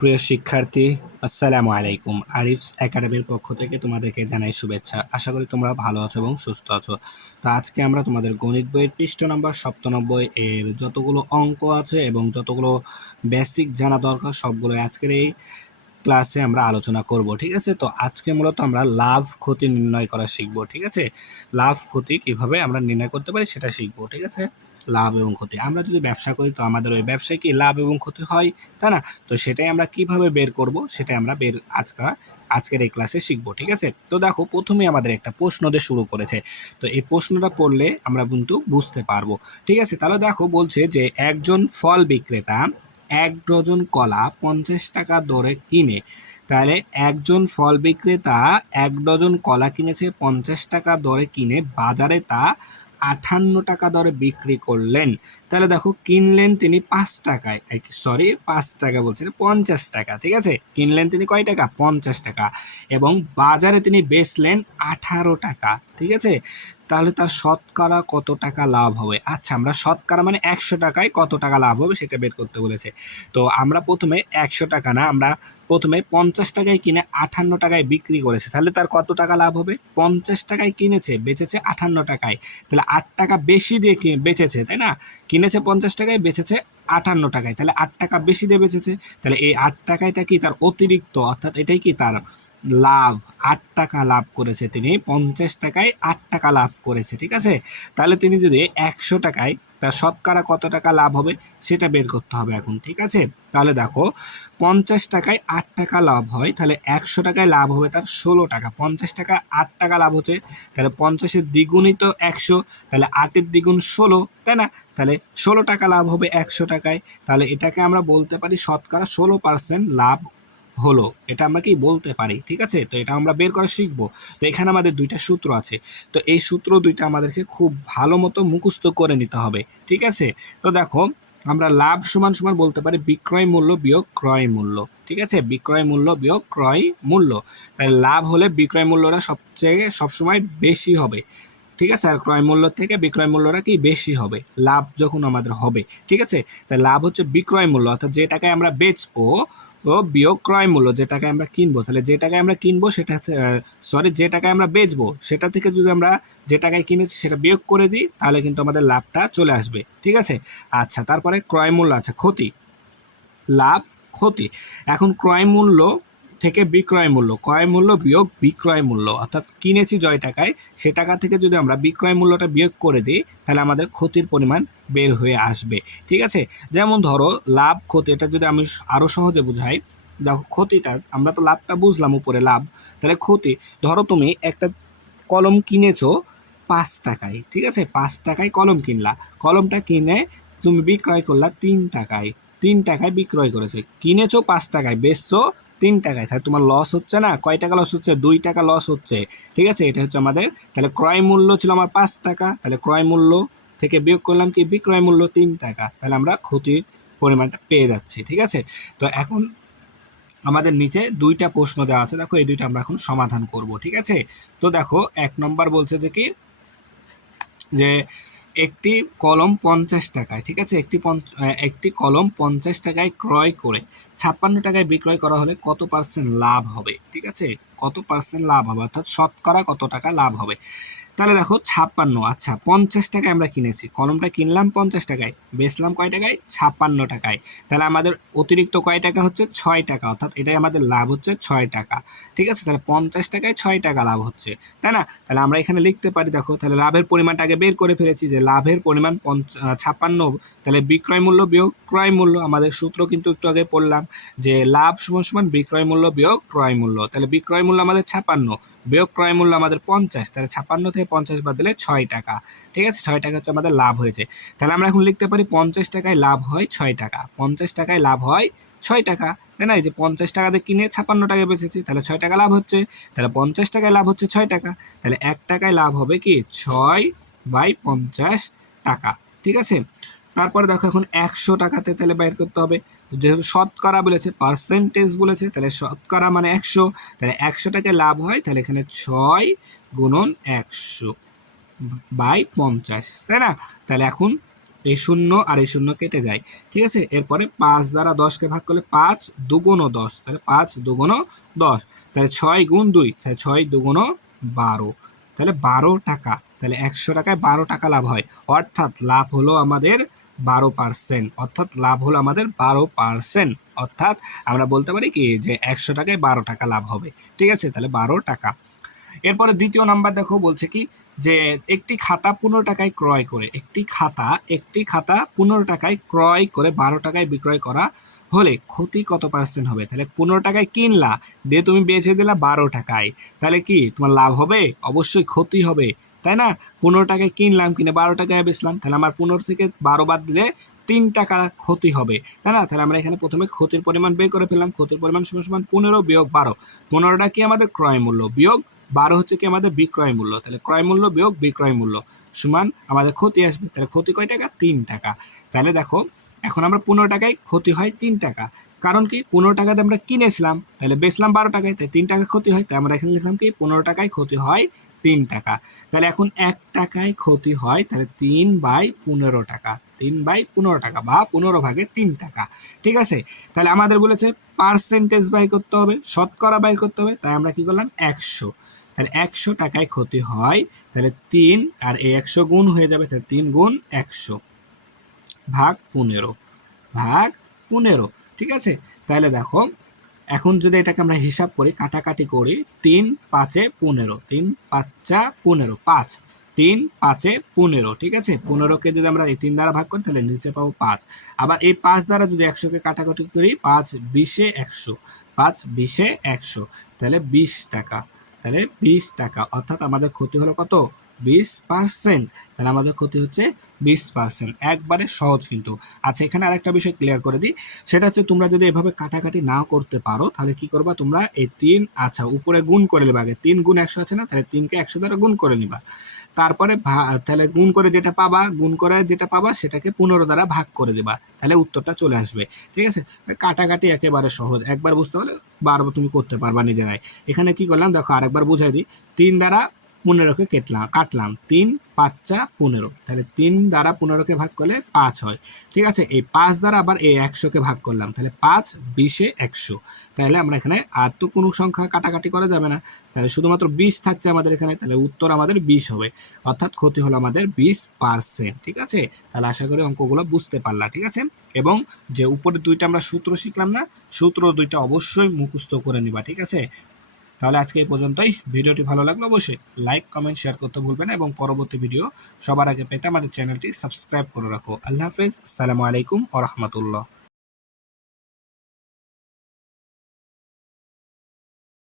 প্রিয় শিক্ষার্থী, আসসালামু আলাইকুম। আরিফস একাডেমির পক্ষ থেকে তোমাদেরকে জানাই শুভেচ্ছা। আশা করি তোমরা ভালো আছো এবং সুস্থ আছো। তো আজকে আমরা তোমাদের গণিত বইয়ের পৃষ্ঠা নাম্বার 97 এর যতগুলো অঙ্ক আছে এবং যতগুলো বেসিক জানা দরকার সবগুলো আজকের এই ক্লাসে আমরা আলোচনা করব। ঠিক আছে? তো আজকে মূলত আমরা লাভ ক্ষতি নির্ণয় করা শিখব। ঠিক আছে? লাভ ক্ষতি কিভাবে আমরা নির্ণয় করতে পারি সেটা শিখব। ঠিক আছে? লাভ এবং ক্ষতি, আমরা যদি ব্যবসা করি তো আমাদের ওই ব্যবসায় কি লাভ এবং ক্ষতি হয়, তাই না? তো সেটাই আমরা কিভাবে বের করব সেটাই আমরা আজকের এই ক্লাসে শিখব। ঠিক আছে? তো দেখো, প্রথমেই আমাদের একটা প্রশ্ন দিয়ে শুরু করেছে। তো এই প্রশ্নটা পড়লে আমরা কিন্তু বুঝতে পারবো। ঠিক আছে? তাহলে দেখো, বলছে যে একজন ফল বিক্রেতা ১ ডজন কলা ৫০ টাকা দরে কিনে। তাহলে একজন ফল বিক্রেতা ১ ডজন কলা কিনেছে ৫০ টাকা দরে কিনে বাজারে তা ৫৮ টাকা দরে বিক্রি করলেন। তাহলে দেখো, কিনলেন তিনি ৫ টাকায়, সরি ৫ টাকা বলছেন, ৫০ টাকা। ঠিক আছে? কিনলেন তিনি কয় টাকা? ৫০ টাকা। এবং বাজারে তিনি বেচলেন ১৮ টাকা। ঠিক আছে? তাহলে তার শতকরা কত টাকা লাভ হবে? আচ্ছা, আমরা শতকরা মানে ১০০ টাকায় কত টাকা লাভ হবে সেটা বের করতে বলেছে। তো আমরা প্রথমে ১০০ টাকা না, আমরা প্রথমে ৫০ টাকায় কিনে ৫৮ টাকায় বিক্রি করেছে। তাহলে তার কত টাকা লাভ হবে? ৫০ টাকায় কিনেছে, বেচেছে ৫৮ টাকায়। তাহলে ৮ টাকা বেশি দিয়ে বেচেছে, তাই না? কিনেছে ৫০ টাকায়, বেচেছে ৫৮ টাকায়। তাহলে ৮ টাকা বেশি দিয়ে বেচেছে। তাহলে এই ৮ টাকাটা কি তার অতিরিক্ত, অর্থাৎ এটাই কি তার লাভ। ৮ টাকা লাভ করেছে তিনি, ৫০ টাকায় ৮ টাকা লাভ করেছে। ঠিক আছে? তাহলে তিনি যদি ১০০ টাকায়, তার শতকরা কত টাকা লাভ হবে সেটা বের করতে হবে এখন। ঠিক আছে? তাহলে দেখো, ৫০ টাকায় ৮ টাকা লাভ হয়, তাহলে ১০০ টাকায় লাভ হবে তার ১৬ টাকা। ৫০ টাকায় ৮ টাকা লাভ হচ্ছে, তাহলে ৫০-এর দ্বিগুণই তো ১০০, তাহলে ৮-এর দ্বিগুণ ১৬, তাই না? তাহলে ১৬ টাকা লাভ হবে ১০০ টাকায়। তাহলে এটাকে আমরা বলতে পারি শতকরা ১৬% লাভ হলো। এটা আমরা কি বলতে পারি। ঠিক আছে? তো এটা আমরা বের করা শিখবো। তো এখানে আমাদের ২টা সূত্র আছে। তো এই সূত্র ২টা আমাদেরকে খুব ভালো মতো মুখস্থ করে নিতে হবে। ঠিক আছে? তো দেখো, আমরা লাভ সমান সমান বলতে পারি বিক্রয় মূল্য বিয়োগ ক্রয় মূল্য। ঠিক আছে? বিক্রয় মূল্য বিয়োগ ক্রয় মূল্য। তাই লাভ হলে বিক্রয় মূল্যটা সবসময় বেশি হবে। ঠিক আছে? আর ক্রয় মূল্য থেকে বিক্রয় মূল্যটা কি বেশি হবে লাভ যখন আমাদের হবে। ঠিক আছে? তাই লাভ হচ্ছে বিক্রয় মূল্য, অর্থাৎ যে টাকায় আমরা বেচবো, ও বিয়োগ ক্রয় মূল্য, যে টাকায় আমরা কিনবো। তাহলে যে টাকায় আমরা কিনবো সেটা, যে টাকায় আমরা বেচবো সেটা থেকে যদি আমরা যে টাকায় কিনেছি সেটা বিয়োগ করে দিই, তাহলে কিন্তু আমাদের লাভটা চলে আসবে। ঠিক আছে? আচ্ছা, তারপরে ক্রয় মূল্য, আচ্ছা ক্ষতি, লাভ, ক্ষতি। এখন ক্রয় মূল্য থেকে বিক্রয় মূল্য, ক্রয় মূল্য বিয়োগ বিক্রয় মূল্য, অর্থাৎ কিনেছি জয় টাকায়, সে টাকা থেকে যদি আমরা বিক্রয় মূল্যটা বিয়োগ করে দিই, তাহলে আমাদের ক্ষতির পরিমাণ বের হয়ে আসবে। ঠিক আছে? যেমন ধরো, লাভ ক্ষতি, এটা যদি আমি আরও সহজে বুঝাই, দেখো ক্ষতিটা, আমরা তো লাভটা বুঝলাম উপরে লাভ, তাহলে ক্ষতি, ধরো তুমি একটা কলম কিনেছো ৫ টাকায়। ঠিক আছে? ৫ টাকায় কলম কিনলা, কলমটা কিনে তুমি বিক্রয় করলা ৩ টাকায়। ৩ টাকায় বিক্রয় করেছে, কিনেছো ৫ টাকায়, বেচছো ৩ টাকায়। তাহলে তোমার লস হচ্ছে না? কয় টাকা লস হচ্ছে? ২ টাকা লস হচ্ছে। ঠিক আছে? এটা হচ্ছে আমাদের, তাহলে ক্রয় মূল্য ছিল আমার ৫ টাকা, তাহলে ক্রয় মূল্য থেকে বিয়োগ করলাম কি বিক্রয় মূল্য ৩ টাকা, তাহলে আমরা ক্ষতির পরিমাণটা পেয়ে যাচ্ছি। ঠিক আছে? তো এখন আমাদের নিচে ২টা প্রশ্ন দেওয়া আছে, দেখো এই ২টা আমরা এখন সমাধান করব। ঠিক আছে? তো দেখো, ১ নম্বর বলছে যে কি, যে একটি কলম ৫০ টাকায়, ঠিক আছে, একটি কলম ৫০ টাকায় ক্রয় করে ৫৬ টাকায় বিক্রয় করা হলে কত পার্সেন্ট লাভ হবে? ঠিক আছে? কত পার্সেন্ট লাভ হবে, অর্থাৎ শতকরা কত টাকা লাভ হবে? তাহলে দেখো ৫৬, আচ্ছা ৫০ টাকায় আমরা কিনেছি, কলমটা কিনলাম ৫০ টাকায়, বেচলাম কয় টাকায়? ৫৬ টাকায়। তাহলে আমাদের অতিরিক্ত কয় টাকা হচ্ছে? ৬ টাকা, অর্থাৎ এটাই আমাদের লাভ হচ্ছে ৬ টাকা। ঠিক আছে? তাহলে ৫০ টাকায় ৬ টাকা লাভ হচ্ছে, তাই না? তাহলে আমরা এখানে লিখতে পারি, দেখো তাহলে লাভের পরিমাণটা আগে বের করে ফেলেছি, যে লাভের পরিমাণ ৫৬, তাহলে বিক্রয় মূল্য বিয়োগ ক্রয় মূল্য, আমাদের সূত্র কিন্তু একটু আগে পড়লাম, যে লাভ সমান সমান বিক্রয় মূল্য বিয়োগ ক্রয় মূল্য। তাহলে বিক্রয় মূল্য আমাদের ৫৬, বিয়োগ ক্রয় মূল্য আমাদের ৫০, তাহলে ৫৬ থেকে ৫০ বাদ দিলে ৬ টাকা। ঠিক আছে? ৬ টাকা হচ্ছে আমাদের লাভ হয়েছে। তাহলে আমরা এখন লিখতে পারি ৫০ টাকায় লাভ হয় ৬ টাকা, ৫০ টাকায় লাভ হয় ৬ টাকা, তাই না? এই যে ৫০ টাকা দিয়ে কিনে ৫৬ টাকায় বেচেছি, তাহলে ৬ টাকা লাভ হচ্ছে। তাহলে ৫০ টাকায় লাভ হচ্ছে ৬ টাকা, তাহলে ১ টাকায় লাভ হবে কি ৬/৫০ টাকা। ঠিক আছে? তারপরে দেখো, এখন ১০০ টাকাতে তাহলে বের করতে হবে, যেহেতু শতকরা বলেছে, পার্সেন্টেজ বলেছে, তাহলে শতকরা মানে ১০০, তাহলে ১০০ টাকায় লাভ হয়, তাহলে এখানে ৬ গুণন ১০০/৫০, তাই না? তাহলে এখন এই শূন্য আর এই শূন্য কেটে যায়, ঠিক আছে। এরপরে 5 দ্বারা 10কে ভাগ করলে 5 দুগুণ 10, তাহলে 5 দুগুণ 10, তাহলে 6 গুণ 2, তাহলে 6 দুগুণ 12, তাহলে 12 টাকা। তাহলে 100 টাকায় 12 টাকা লাভ হয়, অর্থাৎ লাভ হলো আমাদের 12%, অর্থাৎ লাভ হলো আমাদের 12%, অর্থাৎ আমরা বলতে পারি কি যে 100 টাকায় 12 টাকা লাভ হবে, ঠিক আছে। তাহলে 12 টাকা। এরপরে দ্বিতীয় নাম্বার দেখো বলছে কি যে একটি খাতা 15 টাকায় ক্রয় করে, একটি খাতা 15 টাকায় ক্রয় করে 12 টাকায় বিক্রয় করা হলে ক্ষতি কত পার্সেন্ট হবে? তাহলে 15 টাকায় কিনলা, দিয়ে তুমি বেচে দিলা 12 টাকায়, তাহলে কি তোমার লাভ হবে? অবশ্যই ক্ষতি হবে, তাই না? 15 টাকায় কিনলাম, কিনে 12 টাকায় বেচলাম, তাহলে আমার 15 থেকে 12 বাদ দিলে 3 টাকা ক্ষতি হবে, তাই না? তাহলে আমরা এখানে প্রথমে ক্ষতির পরিমাণ বের করে ফেললাম। ক্ষতির পরিমাণ সমান সমান 15 বিয়োগ 12। 15টা কি আমাদের ক্রয় মূল্য, বিয়োগ 12 হচ্ছে কি আমাদের বিক্রয় মূল্য, তাহলে ক্রয় মূল্য বিয়োগ বিক্রয় মূল্য সমান আমাদের ক্ষতি আসবে। তাহলে ক্ষতি কয় টাকা? 3 টাকা। তাহলে দেখো এখন আমরা 15 টাকায় ক্ষতি হয় 3 টাকা, কারণ কি 15 টাকাতে আমরা কিনেছিলাম, তাহলে বেচলাম 12 টাকায়, তাই 3 টাকা ক্ষতি হয়। তাই আমরা এখানে লিখলাম কি 15 টাকায় ক্ষতি হয় 3 টাকা। তাহলে এখন 1 টাকায় ক্ষতি হয়, তাহলে 3/15 টাকা, 3/15 টাকা বা 15 ভাগে 3 টাকা, ঠিক আছে। তাহলে আমাদের বলেছে পার্সেন্টেজ বাই করতে হবে, শতকরা বাই করতে হবে, তাই আমরা কি করলাম 100। তাহলে 100 টাকায় ক্ষতি হয়, তাহলে 3 আর এই 100 গুণ হয়ে যাবে, তাহলে 3 গুণ 100 ভাগ 15, ভাগ 15, ঠিক আছে। তাহলে দেখো এখন যদি এটাকে আমরা হিসাব করি, কাটাকাটি করি, 3 5 15, 3 5 15, 5 3 5 15, ঠিক আছে। 15কে যদি আমরা এই 3 দ্বারা ভাগ করি তাহলে নিচে পাবো 5। আবার এই 5 দ্বারা যদি 100কে কাটাকাটি করি, 5 20 100, 5 20 100, তাহলে 20 টাকা, তাহলে 20 টাকা, অর্থাৎ আমাদের ক্ষতি হলো কত? 20%। তাহলে আমাদের ক্ষতি হচ্ছে 20%, একবারে সহজ কিন্তু। আচ্ছা এখানে আরেকটা বিষয় ক্লিয়ার করে দিই, সেটা হচ্ছে তোমরা যদি এভাবে কাটাকাটি নাও করতে পারো তাহলে কি করবা তোমরা এই 3, আচ্ছা উপরে গুণ করে নেবা আগে, 3 গুণ 100 আছে না, তাহলে 3কে 100 দ্বারা গুণ করে নিবা, তারপরে তাহলে গুণ করে যেটা পাবা সেটাকে 15 দ্বারা ভাগ করে দিবা, তাহলে উত্তরটা চলে আসবে, ঠিক আছে। কাটাকাটি একেবারে সহজ, একবার বুঝতে পারলে বারবার তুমি করতে পারবা নিজেরাই। এখানে কি করলাম দেখো আরেকবার বুঝাই দিই, 3 দ্বারা 15কে কাটলাম, 3 5 15, তাহলে 3 দ্বারা 15কে ভাগ করলে 5 হয়, ঠিক আছে। এই 5 দ্বারা আবার এই 100কে ভাগ করলাম, তাহলে 5 20 100, তাহলে আমরা এখানে আর তো কোনো সংখ্যা কাটাকাটি করা যাবে না, তাহলে শুধুমাত্র 20 থাকছে আমাদের এখানে, তাহলে উত্তর আমাদের 20 হবে, অর্থাৎ ক্ষতি হলো আমাদের 20%, ঠিক আছে। তাহলে আশা করি অঙ্কগুলো বুঝতে পারলা, ঠিক আছে। এবং যে উপরে দুইটা আমরা সূত্র শিখলাম না, সূত্র দুইটা অবশ্যই মুখস্থ করে নিবা, ঠিক আছে। তাহলে আজকে এই পর্যন্তই। ভিডিওটি ভালো লাগলে অবশ্যই লাইক কমেন্ট শেয়ার করতে ভুলবেন না, এবং পরবর্তী ভিডিও সবার আগে পেতে আমাদের চ্যানেলটি সাবস্ক্রাইব করে রাখো। আল্লাহ হাফেজ, আসসালামু আলাইকুম ওয়া রাহমাতুল্লাহ।